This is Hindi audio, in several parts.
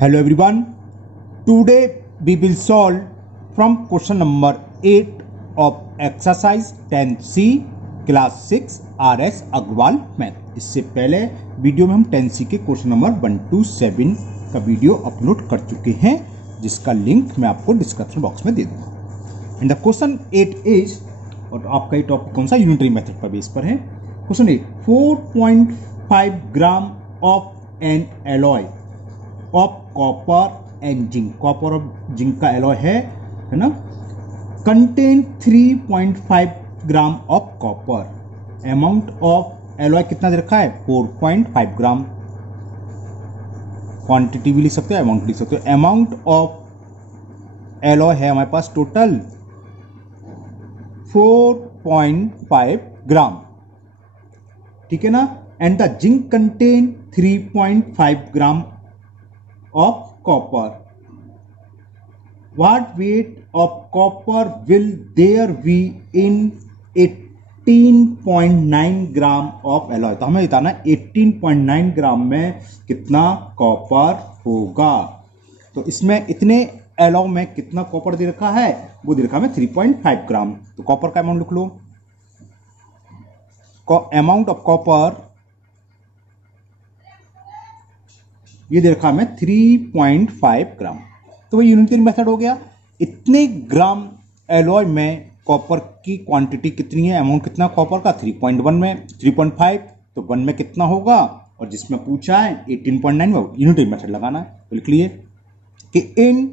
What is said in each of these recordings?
Hello everyone. Today we will solve from question number 8 of exercise 10C class 6 RS Agarwal math. इससे पहले वीडियो में हम 10C के क्वेश्चन नंबर 1 to 7 का वीडियो अपलोड कर चुके हैं, जिसका लिंक मैं आपको डिस्क्रिप्शन बॉक्स में दे दूंगा। एंड द क्वेश्चन 8 इज, और आपका ये टॉपिक कौन सा, यूनिटरी मेथड पर बेस पर है। Question 8, 4.5 gram of N alloy of copper and zinc. Copper और जिंक का एलॉय है ना, contain 3.5 gram of copper. Amount of alloy कितना दे रखा है, 4.5 ग्राम। क्वांटिटी भी लिख सकते हो, अमाउंट लिख सकते हो। अमाउंट ऑफ एलॉय है हमारे पास टोटल 4.5 ग्राम, ठीक है ना। And the zinc contain 3.5 gram of copper. What weight of copper will there be in 18.9 gram of alloy? तो हमें बताना 18.9 ग्राम में कितना कॉपर होगा। तो इसमें इतने एलॉय में कितना कॉपर दे रखा है, वो दे रखा है 3.5 ग्राम। तो कॉपर का अमाउंट लिख लो। अमाउंट ऑफ कॉपर ये दे रखा है 3.5 ग्राम। तो वही यूनिटरी मेथड हो गया। इतने ग्राम एलॉय में कॉपर की क्वांटिटी कितनी है, अमाउंट कितना कॉपर का, 3.1 में 3.5, तो 1 में कितना होगा, और जिसमें पूछा है 18.9 में यूनिटरी मेथड लगाना है। तो लिख लिए कि इन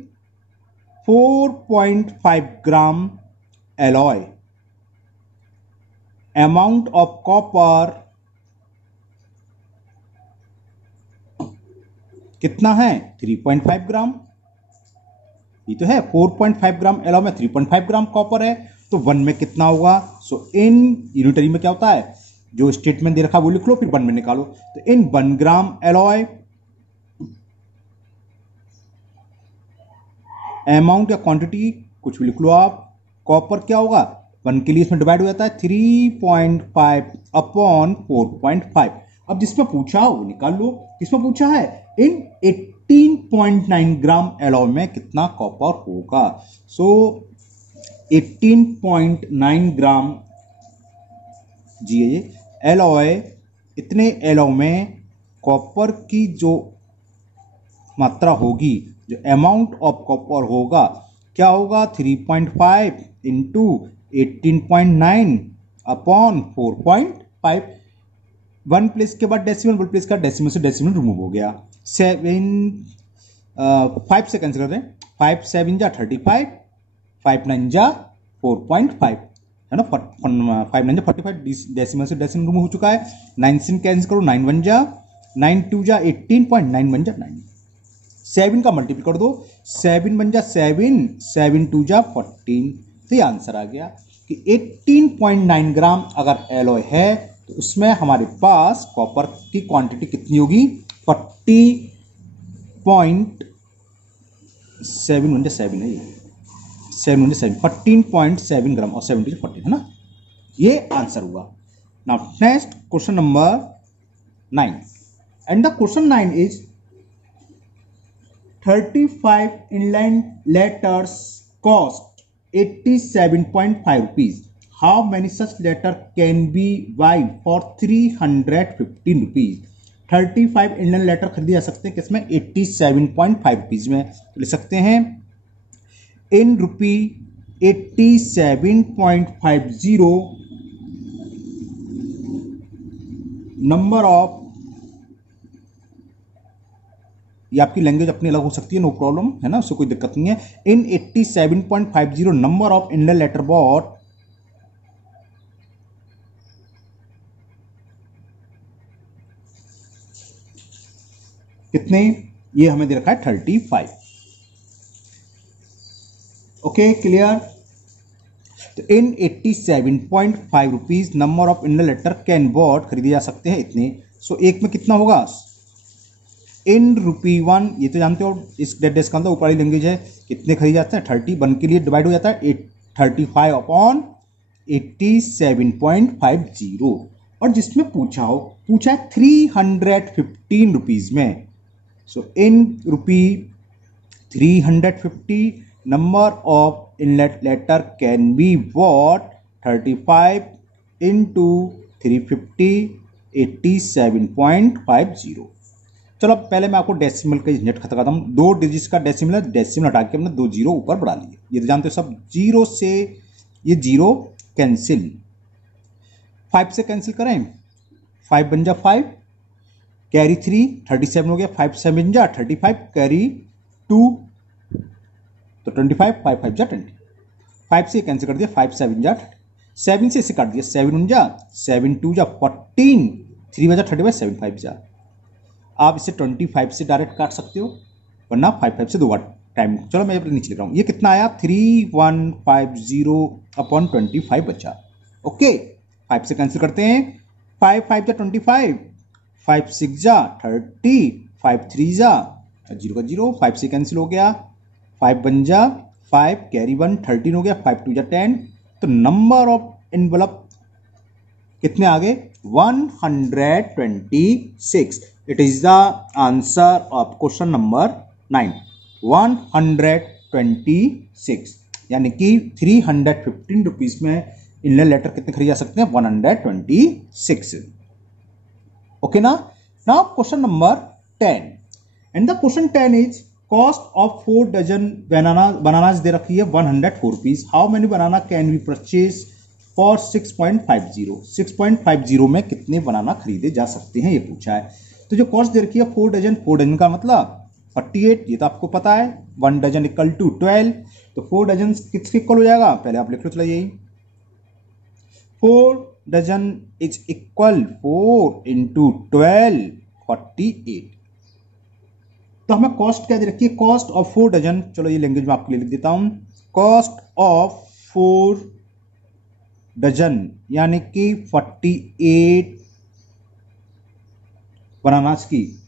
4.5 gram alloy amount of copper कितना है, 3.5 ग्राम। ये तो है 4.5 ग्राम एलॉय में 3.5 ग्राम कॉपर है, तो 1 में कितना होगा। सो इन यूनिटरी में क्या होता है, जो स्टेटमेंट दे रखा वो लिख लो, फिर 1 में निकालो। तो इन 1 ग्राम एलॉय अमाउंट या क्वांटिटी कुछ भी लिख लो आप, कॉपर क्या होगा 1 के लिए इसमें डिवाइड हो जाता है 3.5 अपॉन 4.5। अब जिसमें पूछा वो निकाल लो। किसमें पूछा है, इन 18.9 ग्राम एलॉय में कितना कॉपर होगा। सो 18.9 ग्राम जी ये एलॉय, इतने एलॉय में कॉपर की जो मात्रा होगी, जो अमाउंट ऑफ कॉपर होगा, क्या होगा 3.5 इंटू 18.9 अपॉन 4.5। 1 प्लेस के बाद डेसिमल, 1 प्लेस का डेसिमल से डेसिमल रिमूव हो गया। 5 से कैंसिल कर रहे हैं, 5 7 जा 35, 5 9 जा 4.5 है ना, 5 9 जा 45, डेसिमल से डेसिमल रिमूव हो चुका है। 9 से कैंसिल करो, 9 1 जा 9 2 जा 18, 9 1 जा 9। 7 का मल्टीपल कर दो, 7 1 जा 7, 7 2 जा 14। तो ये आंसर आ गया कि 18.9 ग्राम अगर एलॉय है तो उसमें हमारे पास कॉपर की क्वांटिटी कितनी होगी, 14.7 ग्राम, और 7 14 है ना। ये आंसर हुआ। Now next question number 9, and the question 9 is 35 inland letters cost 87.5 rupees. How many such letter can be buy for 315 rupees? 35 Indian letter खरीदे जा सकते हैं किसमें, 87.5 रुपीज में। तो लिख सकते हैं इन रुपी 87.50 नंबर ऑफ, ये आपकी लैंग्वेज अपनी अलग हो सकती है, नो प्रॉब्लम है ना, उससे कोई दिक्कत नहीं है। In 87.50 number of Indian letter bought कितने, ये हमें दे रखा है 35। Okay clear. तो in 87.5 rupees number of Indian letter can bought खरीदे जा सकते हैं इतने। सो एक में कितना होगा, इन रुपी 1, ये तो जानते हो इस डेट का ऊपर वाली लैंग्वेज है, कितने खरीदे जाते हैं 30, 1 के लिए डिवाइड हो जाता है 35 अपॉन 87.50। और जिसमें पूछा है 315 रुपीज में, सो इन रुपी 350 number of inlet letter can be what 35 into 350 87.50। चलो पहले मैं आपको डेसिमल का झंझट खत्म करता हूँ। 2 डिजिट्स का डेसिमल है, डेसिमल हटा के हमने 2 जीरो ऊपर बढ़ा लिए। ये तो जानते हो सब, जीरो से ये जीरो कैंसिल, 5 से कैंसिल करें, 5 बन जा 5, कैरी 3 37 हो गया, 5 7 जा 35, कैरी 2 तो 25, 5 5 जा 20, 5 से कैंसिल कर दिया, 5 7 जा 30, 7 से इसे काट दिया, 7 1 जा 7 2 जा 14, 3 बजा 35, 7 5 जा। आप इसे 25 से डायरेक्ट काट सकते हो, वरना 5 5 से 2 बार टाइम। चलो मैं नीचे लिख रहा हूँ, ये कितना आया 3150/25 बचा। ओके, 5 से कैंसिल करते हैं, 5 5 जा 25, 5 6 जा 30, 5 3 जा 0 का 0, 5 से कैंसिल हो गया, 5 बन जा 5, कैरी 1 13 हो गया, 5 2 जा 10। तो नंबर ऑफ एनवलप कितने आ गए 126। It is the answer of question number 9, 126। यानी कि 315 रुपीज में इनलेट लेटर कितने खरीद जा सकते हैं 126। ओके ना। Now question number 10 and the question 10 is cost of 4 dozen bananas दे रखी है 104 rupees. How many banana can we purchase for 6.50। 6.50 में कितने बनाना खरीदे जा सकते हैं ये पूछा है। तो जो कॉस्ट दे रखी है 4 डजन, 4 डजन का मतलब 48, ये तो आपको पता है, 1 डजन इक्वल टू 12। तो 4 डजन किसके इक्वल हो जाएगा, पहले आप लिख लो, चला यही 4 डजन इज इक्वल 4 इंटू 12 48। तो हमें कॉस्ट क्या दे रखी है, कॉस्ट ऑफ 4 डजन, चलो ये लैंग्वेज में आपके लिए लिख देता हूं, कॉस्ट ऑफ 4 डजन यानी कि 48 बनानास की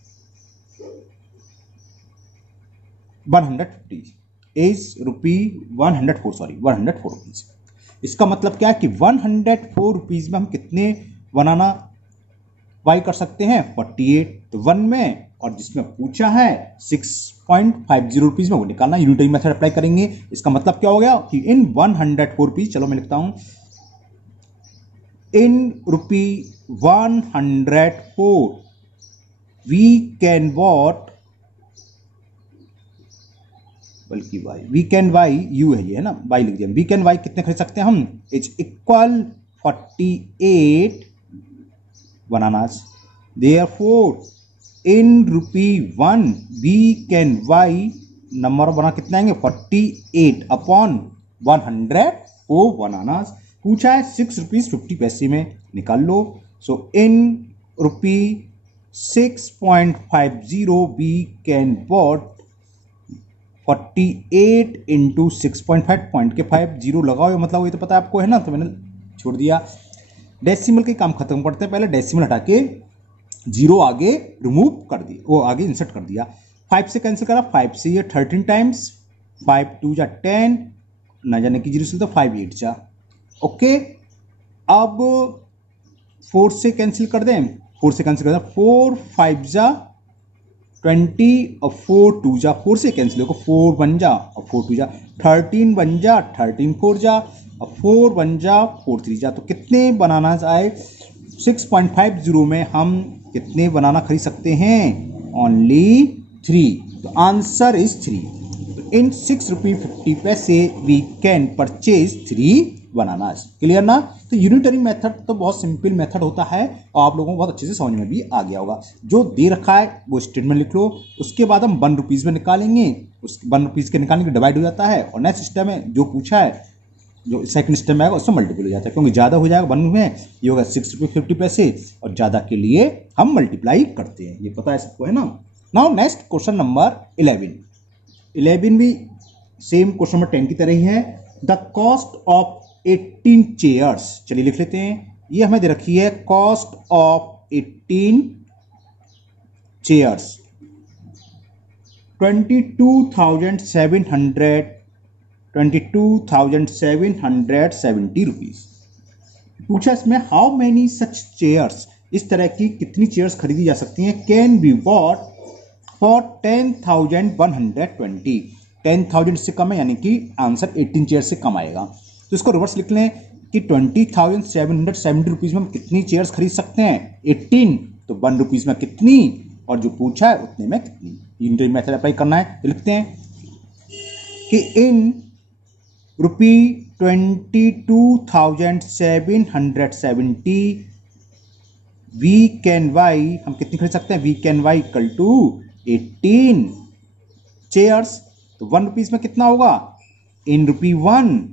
150 इज ₹104 रुपीज। इसका मतलब क्या है कि 104 रुपीज में हम कितने बनाना बाई कर सकते हैं 48, तो 1 में, और जिसमें पूछा है 6.50 रुपीज में वो निकालना, यूनिटरी मेथड अप्लाई करेंगे। इसका मतलब क्या हो गया कि इन 104 रुपीज, चलो मैं लिखता हूं, इन ₹104 वी कैन वॉट, बल्कि वाई, वी कैन वाई, यू है ये, है ना, वाई लिख दिया, वी कैन वाई कितने खरीद सकते हैं हम, is equal 48 bananas. Therefore in ₹1 we can why, number of banana कितने आएंगे 48 अपॉन 104 बनानास। पूछा है 6 रुपीज 50 पैसे में, निकाल लो। So in ₹6.50 we can what 48 into 6.5, point के 5 जीरो लगाओ, मतलब वही तो पता है आपको, है ना, तो मैंने छोड़ दिया। डेसिमल के काम खत्म करते हैं, पहले डेसिमल हटा के जीरो आगे रिमूव कर दिया, वो आगे इंसर्ट कर दिया। 5 से कैंसिल करा, 5 से ये 13 टाइम्स, 5 2 जा 10, ना जाने की जीरो से तो 5 8 जा। ओके, अब 4 से कैंसिल कर दें, 4 से कैंसिल कर दें, 4 5 जा 20 और 4 2 जा, 4 से कैंसिल होगा, 4 1 जा और 4 2 जा, 13 1 जा, 13 4 जा और 4 1 जा 4 3 जा। तो कितने बनाना आए 6.50 में हम कितने बनाना खरीद सकते हैं, ओनली 3। तो आंसर इज 3। तो in ₹6.50 we can purchase 3 bananas. Clear ना। तो यूनिटरी मेथड तो बहुत सिंपल मेथड होता है और आप लोगों को बहुत अच्छे से समझ में भी आ गया होगा। जो दे रखा है वो स्टेटमेंट लिख लो, उसके बाद हम 1 रुपीज में निकालेंगे, उस 1 रुपीज के निकालने के डिवाइड हो जाता है, और नेक्स्ट स्टेप में जो पूछा है, जो सेकंड स्टेप में आएगा उसमें मल्टीपल हो जाता है, क्योंकि ज़्यादा हो जाएगा 1 में, ये होगा ₹6.50 और ज़्यादा के लिए हम मल्टीप्लाई करते हैं, ये पता है सबको, है ना। नाउ नेक्स्ट क्वेश्चन नंबर 11 भी सेम क्वेश्चन नंबर 10 की तरह ही है। द कॉस्ट ऑफ 18 चेयर्स, चलिए लिख लेते हैं, ये हमें दे रखी है कॉस्ट ऑफ 18 चेयर्स 22,770 रुपीज। पूछा इसमें हाउ मेनी सच चेयर्स, इस तरह की कितनी चेयर्स खरीदी जा सकती हैं, कैन बी बॉट फॉर 10,120 10,000 से कम है, यानी कि आंसर 18 चेयर से कम आएगा। तो इसको रिवर्स लिख लें कि 20,770 रुपीज में हम कितनी चेयर्स खरीद सकते हैं, 18, तो 1 रुपीज में कितनी, और जो पूछा है उतने में कितनी। यूनिटरी मेथड अप्लाई करना है, तो लिखते हैं कि इन ₹22,770 वी कैन वाई, हम कितनी खरीद सकते हैं, we can why equal to 18 chairs. तो 1 रुपीज में कितना होगा, इन ₹1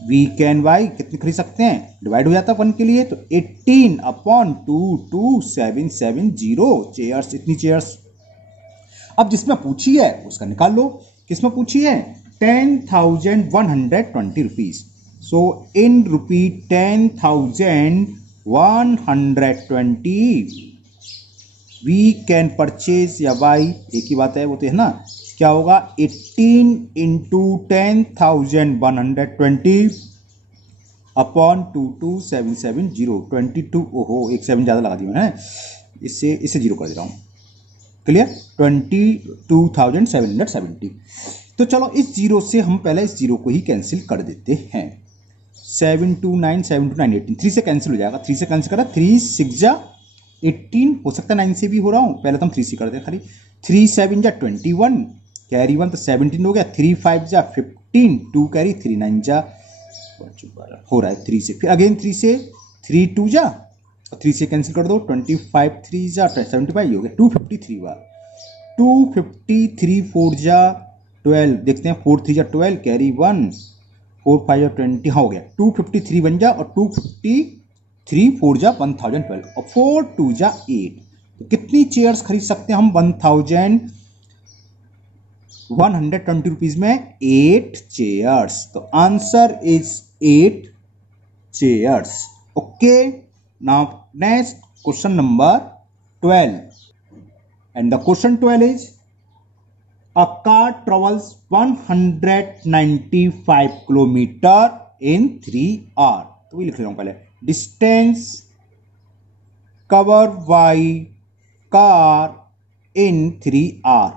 वी कैन वाई कितनी खरीद सकते हैं, डिवाइड हो जाता है 1 के लिए, तो 18/22770 चेयर्स, इतनी चेयर्स। अब जिसमें पूछी है उसका निकाल लो। किसमें पूछी है, 10,120 rupees. So in ₹10,120 we can purchase या बाई, एक ही बात है वो तो है ना, क्या होगा 18 इंटू 10,120 अपॉन 22,770 22, ओहो एक 7 ज़्यादा लगा दिया मैंने, इससे 0 कर दे रहा हूँ, क्लियर, 22,770। तो चलो इस 0 से हम पहले इस 0 को ही कैंसिल कर देते हैं। 729 18, 3 से कैंसिल हो जाएगा, 3 से कैंसिल करा, 3 6 जा 18, हो सकता है 9 से भी हो रहा हूँ, पहले तो हम 3 से करते हैं खाली। 3 7 जा 21, कैरी 1 तो 17 हो गया, 3 5 जा 15, 2 कैरी, 3 9 जा हो रहा है 3 से, फिर अगेन 3 से, 3 2 जा, और 3 से कैंसिल कर दो, 25 3 जा 75 हो गया, 253 बार, 253 4 जा 12, देखते हैं 4 3 जा 12, कैरी 1, 4 5 जा 20, हाँ हो गया, 253 बन जा, और 253 4 जा 1012, और 4 2 जा 8, तो कितनी चेयर्स खरीद सकते हैं हम 1,120 रुपीज में, 8 चेयर्स। तो answer is 8 chairs. Okay, now next question number 12, and the question 12 is a car travels 195 kilometer in 3 hours। तो वही लिख रहा हूं पहले, distance cover by car in 3 hours,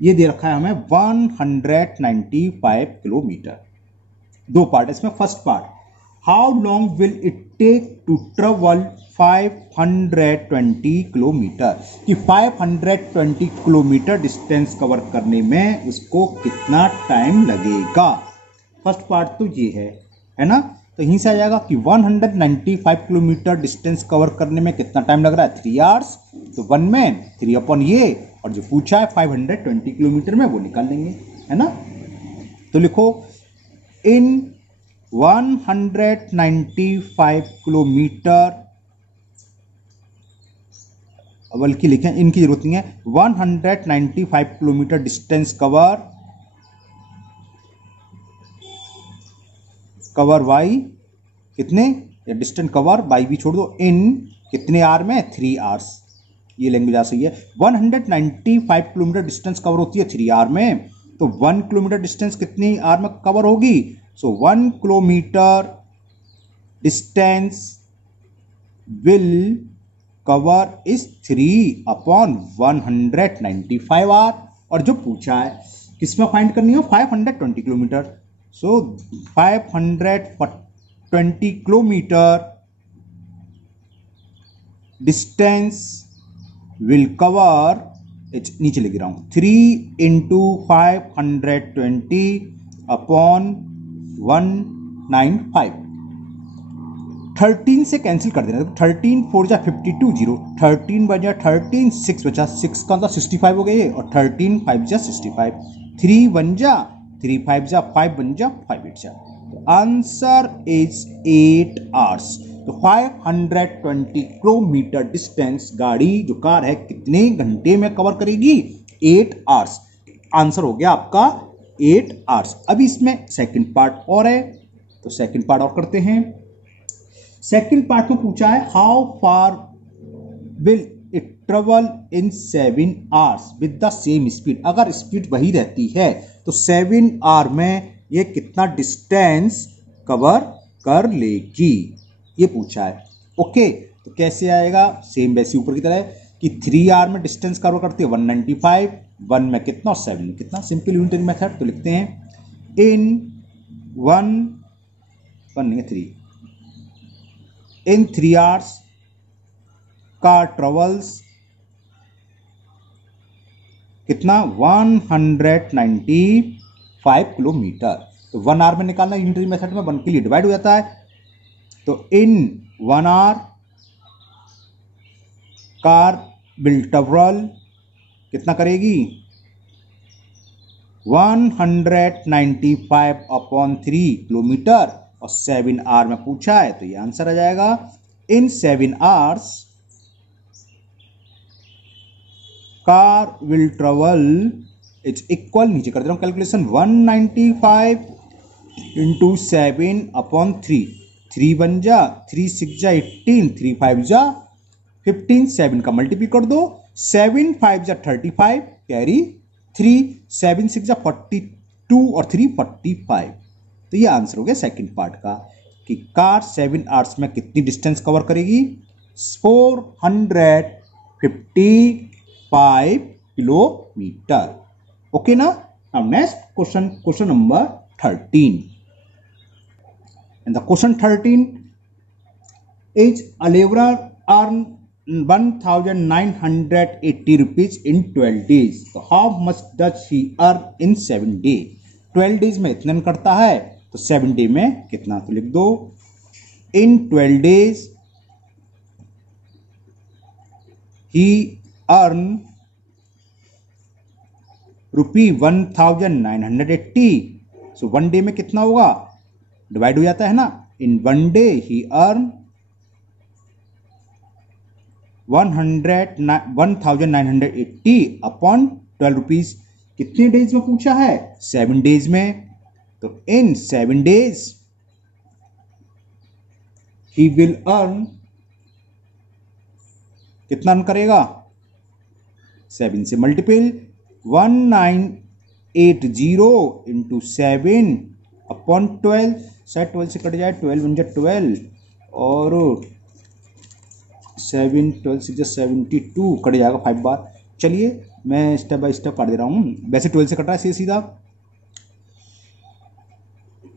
ये दे रखा है हमें 195 किलोमीटर। दो पार्ट है इसमें। First part, how long will it take to travel 520 kilometre, कि 520 किलोमीटर डिस्टेंस कवर करने में उसको कितना टाइम लगेगा। फर्स्ट पार्ट तो ये है ना, तो यहीं से आ जाएगा कि 195 किलोमीटर डिस्टेंस कवर करने में कितना टाइम लग रहा है, 3 आवर्स। तो 1 में 3 अपॉन ये, और जो पूछा है 520 किलोमीटर में वो निकाल लेंगे, है ना। तो लिखो इन 195 किलोमीटर, बल्कि लिखें इनकी जरूरत नहीं है, 195 किलोमीटर डिस्टेंस कवर बाई कितने, डिस्टेंस कवर बाई भी छोड़ दो, इन कितने आर में, 3 आवर्स। ये लैंग्वेज आ सही है। 195 किलोमीटर डिस्टेंस कवर होती है 3 आवर में, तो 1 किलोमीटर डिस्टेंस कितनी आवर में कवर होगी, so 1 kilometre distance will cover is 3 upon 195 hour. और जो पूछा है किसमें फाइंड करनी है, 520 kilometre. So 520 kilometre distance will cover, नीचे लिख रहा हूं, 3 इंटू 520 अपॉन 195, 13 से कैंसिल कर देना, 13 4 जा 52 0, 13 बजा 13, 6 बचा, 6 का तो 65 हो गए, और 13 5 जा 65, 3 1 जा 3 5 जा 5 1 जा 5 8 जा। तो आंसर इज 8 आवर्स। तो 520 किलोमीटर डिस्टेंस गाड़ी जो कार है कितने घंटे में कवर करेगी, 8 आवर्स। आंसर हो गया आपका 8 आवर्स। अभी इसमें सेकंड पार्ट और है, तो सेकंड पार्ट और करते हैं। सेकंड पार्ट में पूछा है how far will it travel in 7 hours with the same speed. अगर स्पीड वही रहती है तो 7 आवर में ये कितना डिस्टेंस कवर कर लेगी, ये पूछा है। ओके, तो कैसे आएगा, सेम वैसे ऊपर की तरह कि 3R में डिस्टेंस कवर करती है 195, 1 में कितना और 7 में कितना। Simple unitary method. तो लिखते हैं इन 3 आवर्स कार ट्रेवल्स कितना 195 किलोमीटर। तो 1 आवर में निकालना यूनिटरी मेथड में 1 के लिए डिवाइड हो जाता है। तो इन 1 आवर कार विल ट्रैवल कितना करेगी 195/3 किलोमीटर और 7 आवर में पूछा है तो ये आंसर आ जाएगा इन 7 hours car will travel is equal, नीचे कर दे रहा हूं कैलकुलेशन, 195 इंटू 7/3। 3 बन जा, 3 6 जा 18, 3 5 जा 15, 7 का मल्टीप्लाई कर दो, 7 5 जा 35 कैरी 3, 7 6 जा 42 और 3 45। तो ये आंसर हो गया सेकंड पार्ट का कि कार 7 आवर्स में कितनी डिस्टेंस कवर करेगी 455 किलोमीटर। ओके ना। Now next question number 13 and the question 13 is Alevra earn 1980 rupees in 12 days. So how much does he earn in 7 days? 12 days में इतना करता है तो 7 डे में कितना, तो लिख दो in 12 days he earn ₹1980। So 1 day में कितना होगा, डिवाइड हो जाता है ना। इन 1 डे ही अर्न 1980 अपॉन 12 रुपीज। कितने डेज में पूछा है 7 डेज में। तो इन 7 डेज ही विल अर्न कितना अर्न करेगा 7 से मल्टीपल 1980 इंटू 7 अपॉन 12। शायद 12 से कट जाए, 12 बन जाए 12 और 7 12 6 72 कट जाएगा 5 बार। चलिए मैं स्टेप बाय स्टेप काट दे रहा हूँ। वैसे 12 से कट रहा है सीधा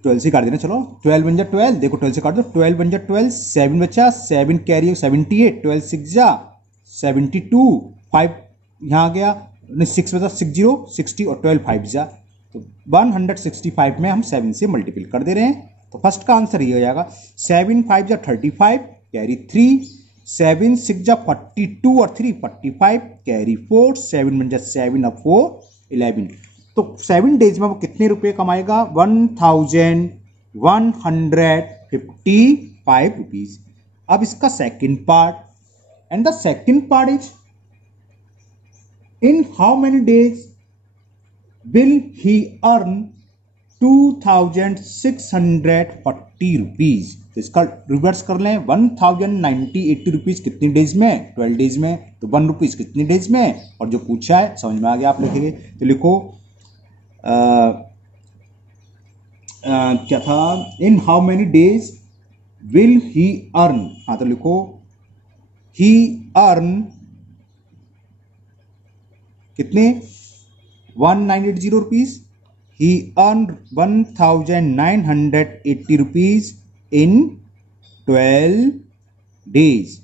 12 से काट देना। चलो 12 बन जा 12, देखो 12 से काट दो, 12 बन जा 12, 7 बचा, 7 कैरी 78, 12 6 जा 72, 5 यहाँ आ गया, 6 बचा 60 60 और 12 5 जा, तो 165 में हम 7 से मल्टीपल कर दे रहे हैं। तो फर्स्ट का आंसर ये हो जाएगा 7 5 जा 35 कैरी 3, 7 6 जा 42 और 3 45 कैरी 4, 7 बन जा 7 और 4 11। तो 7 डेज में वो कितने रुपए कमाएगा 1155 रुपीज। अब इसका second part, and the second part is in how many days will he earn 2640 rupees. तो इसका रिवर्स कर लें 1080 रुपीज कितनी डेज में 12 डेज में, तो 1 रुपीज कितनी डेज में, और जो पूछा है समझ में आ गया आप लिखेंगे। तो लिखो क्या था in how many days will he earn. हाँ तो लिखो ही अर्न कितने 1980 rupees. He earn 1980 rupees in 12 days.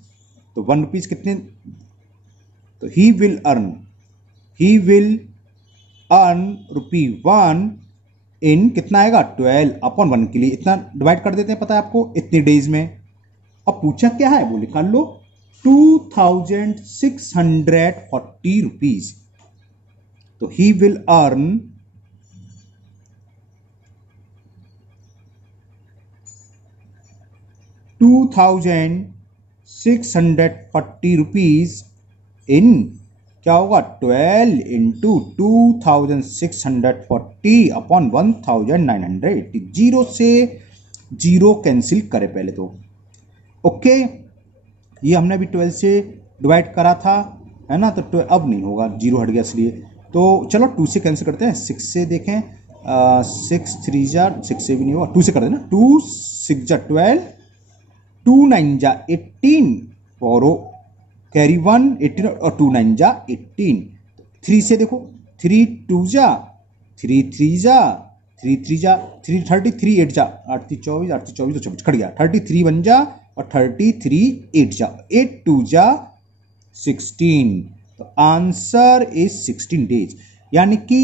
तो 1 रुपीज कितने, तो ही विल अर्न ₹1 इन कितना आएगा 12 अपॉन 1 के लिए इतना डिवाइड कर देते हैं, पता है आपको इतने डेज में। अब पूछा क्या है वो निकाल लो 2640 रुपीज। तो he will earn 2640 rupees in क्या होगा 12 इंटू 2640 अपॉन 1980। जीरो से जीरो कैंसिल करे पहले तो। ओके ये हमने अभी 12 से डिवाइड करा था है ना, तो अब नहीं होगा, जीरो हट गया इसलिए। तो चलो 2 से कैंसिल करते हैं, 6 से देखें 6 3 जा 6 से भी नहीं होगा, 2 से कर देना, 2 6 जा 12, 2 9 जा 18 और कैरी 1 18 और 2 9 जा 18। 3 से देखो 3 2 जा 3 3 जा 3 3 जा 3 33 8 जा 8 24 8 24 तो 26 खड़ गया 33 1 जा और 33 8 जा 8 2 जा 16। तो आंसर इज 16 डेज। यानी कि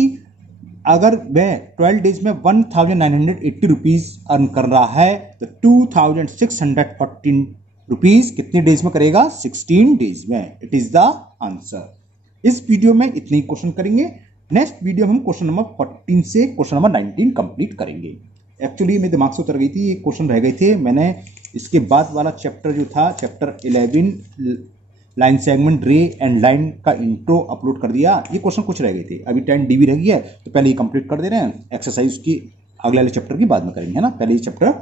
अगर वह 12 डेज में 1980 रुपीज अर्न कर रहा है तो 2614 रुपीज कितने डेज में करेगा? 16 डेज में। It is the answer. इस वीडियो में इतने ही क्वेश्चन करेंगे। नेक्स्ट वीडियो में हम क्वेश्चन नंबर 14 से क्वेश्चन नंबर 19 कंप्लीट करेंगे। एक्चुअली मेरे दिमाग से उतर गई थी, ये क्वेश्चन रह गए थे। मैंने इसके बाद वाला चैप्टर जो था चैप्टर 11 लाइन सेगमेंट रे एंड लाइन का इंट्रो अपलोड कर दिया। ये क्वेश्चन कुछ रह गए थे, अभी 10 डीबी रह गया है तो पहले ये कंप्लीट कर दे रहे हैं। एक्सरसाइज की अगले वाले चैप्टर की बाद में करेंगे, है ना। पहले ये चैप्टर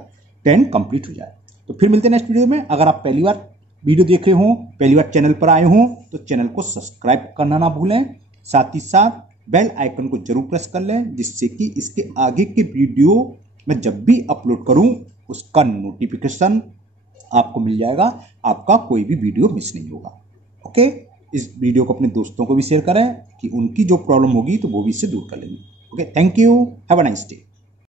10 कंप्लीट हो जाए। तो फिर मिलते हैं नेक्स्ट वीडियो में। अगर आप पहली बार वीडियो देख रहे हो, पहली बार चैनल पर आए हो तो चैनल को सब्सक्राइब करना ना भूलें। साथ ही साथ बेल आइकन को जरूर प्रेस कर लें, जिससे कि इसके आगे के वीडियो मैं जब भी अपलोड करूं उसका नोटिफिकेशन आपको मिल जाएगा। आपका कोई भी वीडियो मिस नहीं होगा। ओके, इस वीडियो को अपने दोस्तों को भी शेयर करें कि उनकी जो प्रॉब्लम होगी तो वो भी इससे दूर कर लेंगे। Okay, thank you, have a nice day.